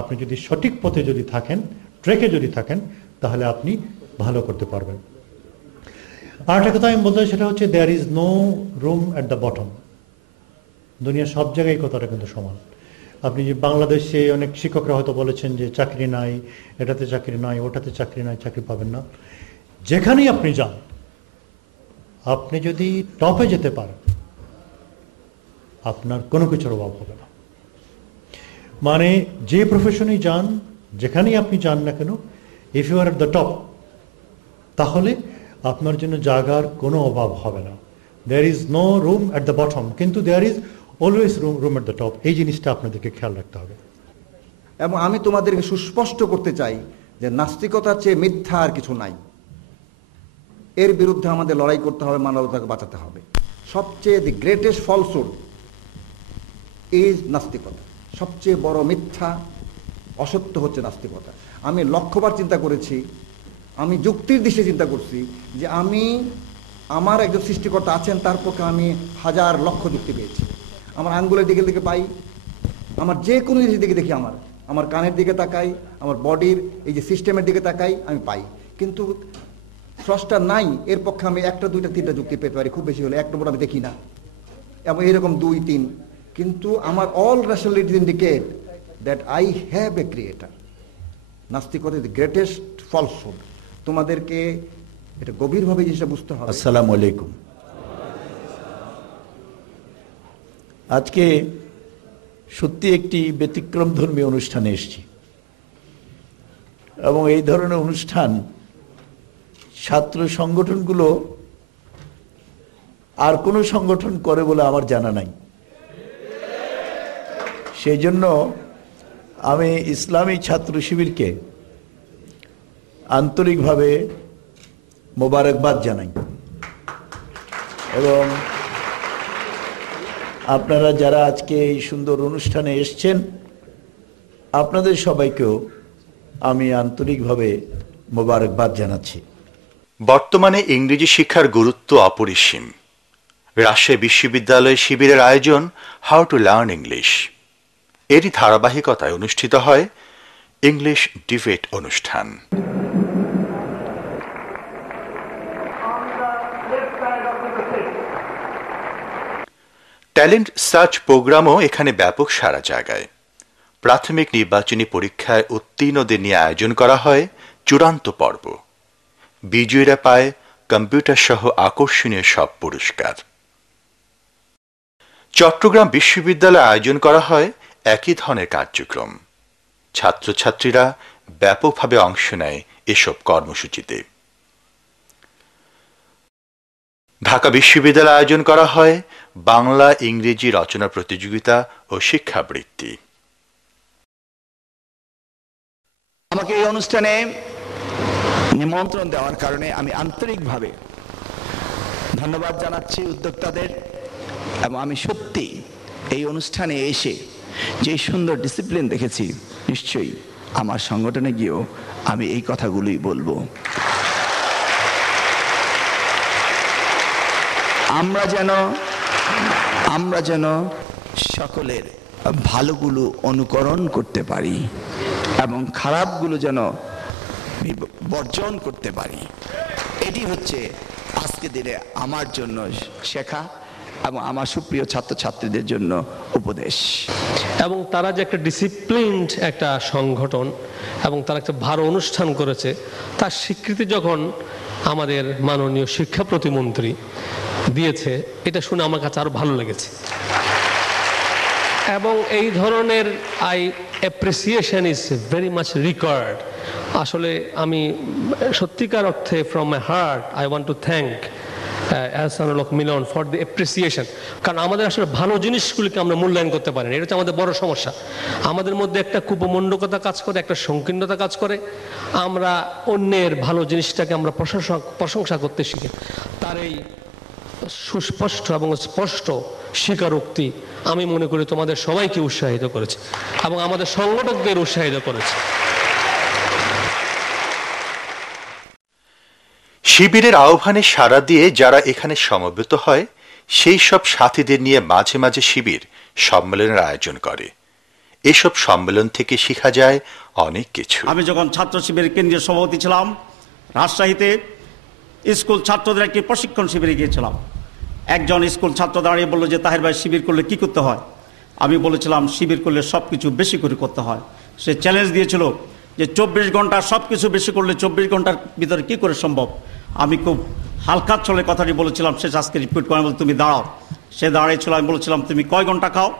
আপনি যদি সঠিক পথে যদি থাকেন, ট্রেকে যদি থাকেন, তাহলে আপনি ভালো করতে পারবেন। আর একটা কথা আমি বলতে সেটা হচ্ছে there is no room at the bottom দুনিয়ার সব জায়গায় কথাটা কিন্তু সমান। আপনি যে বাংলাদেশে অনেক শিক্ষকরা হয়তো বলেছেন যে চাকরি নাই, এটাতে চাকরি নাই, ওটাতে চাকরি নাই, চাকরি পাবেন না। যেখানেই আপনি যান, আপনি যদি টপে যেতে পারেন, আপনার কোনো কিছুর অভাব হবে না। মানে যে প্রফেশনেই যান, যেখানেই আপনি যান না কেন if you are the top তাহলে আপনার জন্য জায়গার কোনো অভাব হবে না। There is no room at the bottom কিন্তু there is always room room at the top এই জিনিসটা আপনাদেরকে খেয়াল রাখতে হবে। এবং আমি তোমাদেরকে সুস্পষ্ট করতে চাই যে নাস্তিকতার চেয়ে মিথ্যা আর কিছু নাই। এর বিরুদ্ধে আমাদের লড়াই করতে হবে, মানবতাকে বাঁচাতে হবে। সবচেয়ে দি গ্রেটেস্ট ফলসুড ইজ নাস্তিকতা। সবচেয়ে বড় মিথ্যা, অসত্য হচ্ছে নাস্তিকতা। আমি লক্ষ্যবার চিন্তা করেছি, আমি যুক্তির দিশে চিন্তা করছি যে আমি, আমার একজন সৃষ্টিকর্তা আছেন, তার পক্ষে আমি হাজার লক্ষ যুক্তি পেয়েছি। আমার আঙ্গুলের দিকে দিকে পাই, আমার যে কোনো জিনিসের দিকে দেখি আমার। আমার কানের দিকে তাকাই, আমার বডির এই যে সিস্টেমের দিকে তাকাই, আমি পাই। কিন্তু স্রষ্টা নাই, এর পক্ষে আমি একটা, দুইটা, তিনটা যুক্তি পেতে পারি, খুব বেশি হলে। এক নম্বর আমি দেখি না। এবং এরকম দুই, তিন কিন্তু আমার all rationality indicate that I have a creator নাস্তিকতা greatest falsehood তোমাদেরকে এটা গভীরভাবে জিনিসটা বুঝতে হবে। আসসালামু আলাইকুম। আজকে সত্যি একটি ব্যতিক্রম ধর্মী অনুষ্ঠানে এসেছি। এবং এই ধরনের অনুষ্ঠান ছাত্র সংগঠনগুলো আর কোনো সংগঠন করে বলে আমার জানা নাই। সেই জন্য আমি ইসলামী ছাত্র শিবিরকে আন্তরিকভাবে মোবারকবাদ জানাই। এবং আপনারা যারা আজকে এই সুন্দর অনুষ্ঠানে এসছেন, আপনাদের সবাইকেও আমি আন্তরিকভাবে মোবারকবাদ জানাচ্ছি। বর্তমানে ইংরেজি শিক্ষার গুরুত্ব অপরিসীম। রাজশাহী বিশ্ববিদ্যালয়ে শিবিরের আয়োজন হাউ টু লার্ন ইংলিশ এরই ধারাবাহিকতায় অনুষ্ঠিত হয় ইংলিশ ডিবেট অনুষ্ঠান। ট্যালেন্ট সার্চ প্রোগ্রামও এখানে ব্যাপক সারা জায়গায় প্রাথমিক নির্বাচনী পরীক্ষায় উত্তীর্ণদের নিয়ে আয়োজন করা হয় চূড়ান্ত পর্ব। বিজয়ীরা পায় কম্পিউটার সহ আকর্ষণীয় সব পুরস্কার। চট্টগ্রাম বিশ্ববিদ্যালয়ে আয়োজন করা হয় একই ধরনের কার্যক্রম। ছাত্রছাত্রীরা ব্যাপকভাবে অংশ নেয় এসব কর্মসূচিতে। ঢাকা বিশ্ববিদ্যালয়ে আয়োজন করা হয় বাংলা ইংরেজি রচনা প্রতিযোগিতা ও শিক্ষাবৃত্তি। আমাকে এই অনুষ্ঠানে নিমন্ত্রণ দেওয়ার কারণে আমি আন্তরিকভাবে ধন্যবাদ জানাচ্ছি উদ্যোক্তাদের এবং আমি সত্যি এই অনুষ্ঠানে এসে যে সুন্দর ডিসিপ্লিন দেখেছি, নিশ্চয়ই আমার সংগঠনে গিয়েও আমি এই কথাগুলোই বলব। আমরা যেন আমরা যেন সকলের ভালোগুলো অনুকরণ করতে পারি এবং খারাপগুলো যেন বর্জন করতে পারি। এটি হচ্ছে আজকে দিনে আমার জন্য শেখা এবং আমার সুপ্রিয় ছাত্রছাত্রীদের জন্য উপদেশ। এবং তারা যে একটা ডিসিপ্লিনড একটা সংগঠন এবং তারা একটা ভালো অনুষ্ঠান করেছে, তার স্বীকৃতি যখন আমাদের মাননীয় শিক্ষা প্রতিমন্ত্রী দিয়েছে, এটা শুনে আমার কাছে আরও ভালো লেগেছে। এবং এই ধরনের I appreciation is very much required আসলে আমি সত্যিকার অর্থে from my heart I want to thank এহসানুলক Milan for the appreciation কারণ আমাদের আসলে ভালো জিনিসগুলিকে আমরা মূল্যায়ন করতে পারি না। এটা হচ্ছে আমাদের বড় সমস্যা। আমাদের মধ্যে একটা কুপমণ্ডকতা কাজ করে, একটা সংকীর্ণতা কাজ করে। আমরা অন্যের ভালো জিনিসটাকে আমরা প্রশংসা প্রশংসা করতে শিখি। তার এই সুস্পষ্ট এবং স্পষ্ট স্বীকারোক্তি আমি মনে করি তোমাদের সবাইকে উৎসাহিত করেছে এবং আমাদের সংগঠকদের উৎসাহিত করেছে। শিবিরের আহ্বানে সাড়া দিয়ে যারা এখানে সমবেত হয়, সেই সব সাথীদের নিয়ে মাঝে মাঝে শিবির সম্মেলনের আয়োজন করে। এসব সম্মেলন থেকে শেখা যায় অনেক কিছু। আমি যখন ছাত্র শিবিরের কেন্দ্রীয় সভাপতি ছিলাম, রাজশাহীতে স্কুল ছাত্রদের একটি প্রশিক্ষণ শিবিরে গিয়েছিলাম। একজন স্কুল ছাত্র দাঁড়িয়ে বলল যে, তাহের ভাই, শিবির করলে কি করতে হয়? আমি বলেছিলাম, শিবির করলে সব কিছু বেশি করে করতে হয়। সে চ্যালেঞ্জ দিয়েছিল যে, চব্বিশ ঘণ্টা সব কিছু বেশি করলে চব্বিশ ঘণ্টার ভিতরে কি করে সম্ভব? আমি খুব হালকা চলে কথাটি বলেছিলাম, সে আজকে রিপিট করে বলে, তুমি দাঁড়াও। সে দাঁড়িয়েছিল, আমি বলেছিলাম, তুমি কয় ঘণ্টা খাও?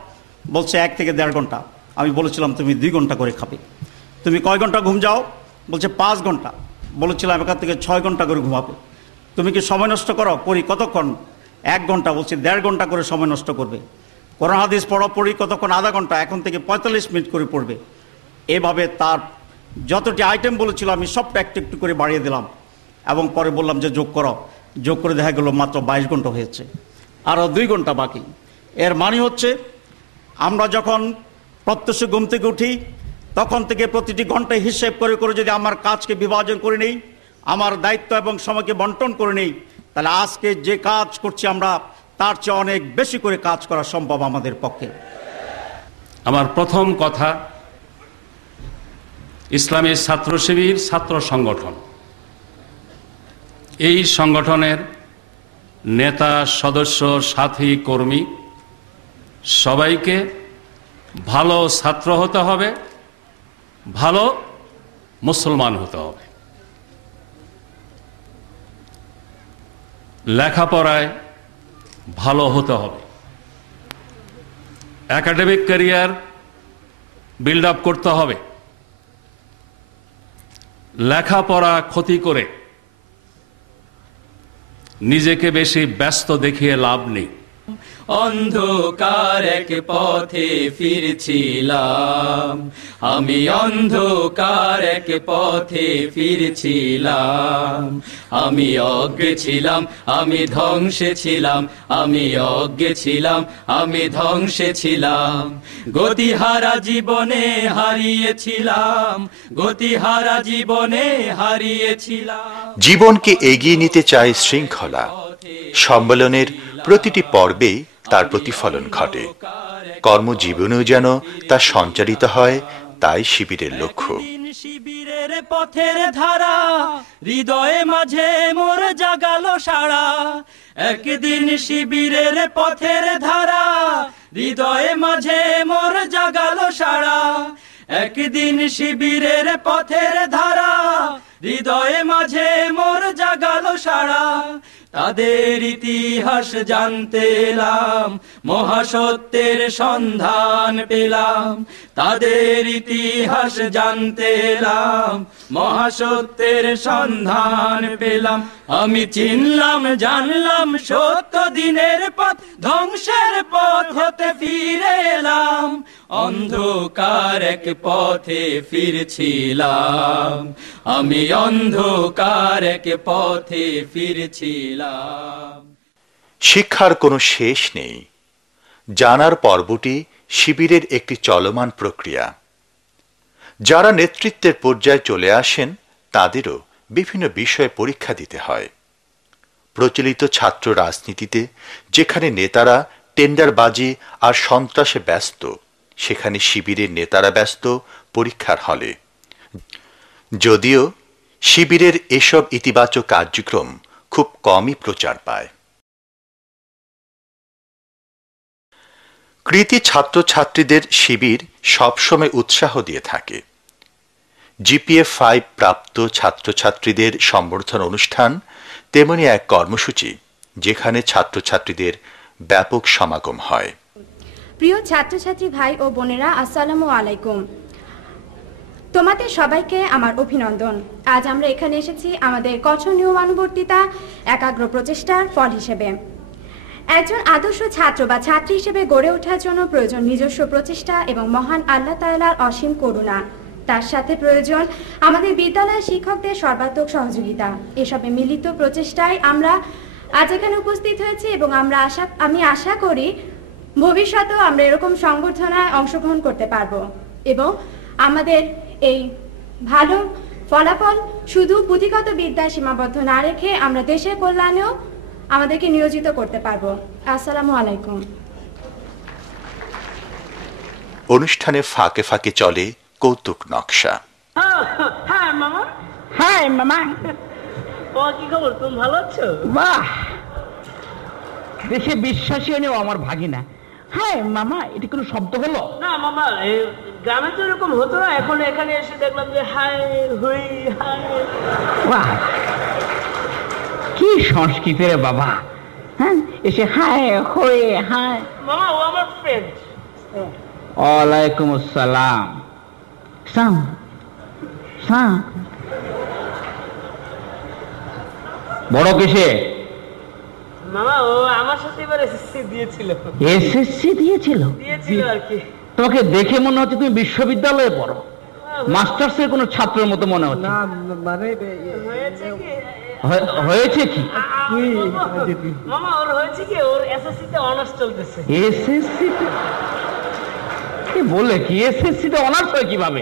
বলছে, এক থেকে দেড় ঘণ্টা। আমি বলেছিলাম, তুমি দুই ঘণ্টা করে খাবে। তুমি কয় ঘণ্টা ঘুম যাও? বলছে, পাঁচ ঘণ্টা। বলেছিলাম, এখান থেকে ছয় ঘণ্টা করে ঘুমাবে। তুমি কি সময় নষ্ট করো? পড়ি কতক্ষণ? এক ঘণ্টা। বলছি, দেড় ঘণ্টা করে সময় নষ্ট করবে। করোনা হাদিস পড়ো, পড়ি কতক্ষণ? আধা ঘণ্টা। এখন থেকে পঁয়তাল্লিশ মিনিট করে পড়বে। এভাবে তার যতটি আইটেম বলেছিল, আমি সবটা একটু একটু করে বাড়িয়ে দিলাম। এবং পরে বললাম যে যোগ করো। যোগ করে দেখা গেল মাত্র বাইশ ঘণ্টা হয়েছে। আরও দুই ঘণ্টা বাকি। এর মানে হচ্ছে, আমরা যখন প্রত্যক্ষ ঘুম থেকে উঠি, তখন থেকে প্রতিটি ঘন্টায় হিসেব করে করে যদি আমার কাজকে বিভাজন করে নেই, আমার দায়িত্ব এবং সময়কে বন্টন করে নেই, তাহলে আজকে যে কাজ করছি আমরা, তার চেয়ে অনেক বেশি করে কাজ করা সম্ভব আমাদের পক্ষে। আমার প্রথম কথা, ইসলামের ছাত্র শিবির ছাত্র সংগঠন। এই সংগঠনের নেতা, সদস্য, সাথী, কর্মী সবাইকে ভালো ছাত্র হতে হবে, ভালো মুসলমান হতে হবে। লেখাপড়ায় ভালো হতে হবে। একাডেমিক ক্যারিয়ার বিল্ড আপ করতে হবে। লেখাপড়া ক্ষতি করে নিজেকে বেশি ব্যস্ত দেখিয়ে লাভ নেই। অন্ধকার এক পথে ফিরছিলাম। আমি অন্ধকার এক পথে ফিরছিলাম। আমি অজ্ঞে ছিলাম, আমি ধ্বংসে ছিলাম, আমি অজ্ঞে ছিলাম, আমি ধ্বংসে ছিলাম। গতিহারা জীবনে হারিয়েছিলাম, গতিহারা জীবনে হারিয়েছিলাম। জীবনকে এগিয়ে নিতে চায় শৃঙ্খলা। সম্মেলনের প্রতিটি পর্বেই তার প্রতিফলন ঘটে। কর্মজীবনেও যেন তা সঞ্চারিত হয়, তাই শিবিরের লক্ষ্য। শিবিরের পথের ধারা, হৃদয়ে মাঝে মোর জাগালো সাড়া। একদিন শিবিরের পথের ধারা, হৃদয়ে মাঝে মোর জাগালো সাড়া। একদিন শিবিরের পথের ধারা, হৃদয়ে মাঝে মোর জাগালো সাড়া। তাদের ইতিহাস জানতে এলাম, মহাসত্যের সন্ধান পেলাম। তাদের ইতিহাস জানতে এলাম, মহাসত্যের সন্ধান পেলাম। আমি চিনলাম, জানলাম, সত্য দিনের পথ, ধ্বংসের পথ হতে ফিরে এলাম। অন্ধকার এক পথে ফিরছিলাম। আমি অন্ধকার এক পথে ফিরছিলাম। শিক্ষার কোনো শেষ নেই। জানার পর্বটি শিবিরের একটি চলমান প্রক্রিয়া। যারা নেতৃত্বের পর্যায়ে চলে আসেন, তাদেরও বিভিন্ন বিষয়ে পরীক্ষা দিতে হয়। প্রচলিত ছাত্র রাজনীতিতে, যেখানে নেতারা টেন্ডারবাজি আর সন্ত্রাসে ব্যস্ত, সেখানে শিবিরের নেতারা ব্যস্ত পরীক্ষার হলে। যদিও শিবিরের এসব ইতিবাচক কার্যক্রম খুব কমই প্রচার পায়। কৃতি ছাত্রছাত্রীদের শিবির সবসময় উৎসাহ দিয়ে থাকে। জিপিএ ফাইভ প্রাপ্ত ছাত্রছাত্রীদের সম্বর্ধনা অনুষ্ঠান তেমনি এক কর্মসূচি, যেখানে ছাত্রছাত্রীদের ব্যাপক সমাগম হয়। প্রিয় ছাত্রছাত্রী ভাই ও বোনেরা, আসসালামু আলাইকুম। তোমাদের সবাইকে আমার অভিনন্দন। আজ আমরা এখানে এসেছি আমাদের কঠোর নিয়মানুবর্তিতা, একাগ্র প্রচেষ্টার ফল হিসেবে। একজন আদর্শ ছাত্র বা ছাত্রী হিসেবে গড়ে ওঠার জন্য প্রয়োজন নিজস্ব প্রচেষ্টা এবং মহান আল্লাহ তাআলার অসীম করুণা। তার সাথে প্রয়োজন আমাদের বিদ্যালয়ের শিক্ষকদের সর্বাত্মক সহযোগিতা। এসবে মিলিত প্রচেষ্টায় আমরা আজ এখানে উপস্থিত হয়েছি এবং আমরা আশা, আমি আশা করি ভবিষ্যতেও আমরা এরকম সংবর্ধনায় অংশগ্রহণ করতে পারব এবং আমাদের এই। ভালো ফলাফল শুধু পুঁথিগত বিদ্যায় সীমাবদ্ধ না রেখে আমরা দেশের কল্যাণেও আমাদেরকে নিয়োজিত করতে পারব। আসসালামু আলাইকুম। অনুষ্ঠানে ফাঁকে ফাঁকে চলে কৌতুক নকশা। হ্যাঁ মামা। হাই মামা। ও কি খবর? তুমি ভালো আছো? বাহ! দেখে বিশ্বাসী আমার ভাগিনা। হাই মামা এটা কোনো শব্দ হলো? না মামা গ্রামে তো এরকম হতো না এখন এখানে এসে দেখলাম যে হাই হুই হাই বাহ। কি সংস্কৃতি রে বাবা। হ্যাঁ এসে হাই হয়ে। হাই মামা ও আমার ফ্রেন্ড ওয়ালাইকুম আসসালাম। সাম সাম। বড় কিসে? মামা ও আমার সাথে এবার এসএসসি দিয়েছিল। এসএসসি দিয়েছিল? দিয়েছিল আর কি। তোমাকে দেখে মনে হচ্ছে তুমি বিশ্ববিদ্যালয়ে পড়ো। মাস্টার্সের কোনো ছাত্রের মতো মনে হচ্ছে। হয়েছে কি? মামা ওর হয়েছে কি? ওর এসএসসি তে অনার্স চলতেছে। এসএসসি বলে কি? এসএসসি তে অনার্স হয় কীভাবে?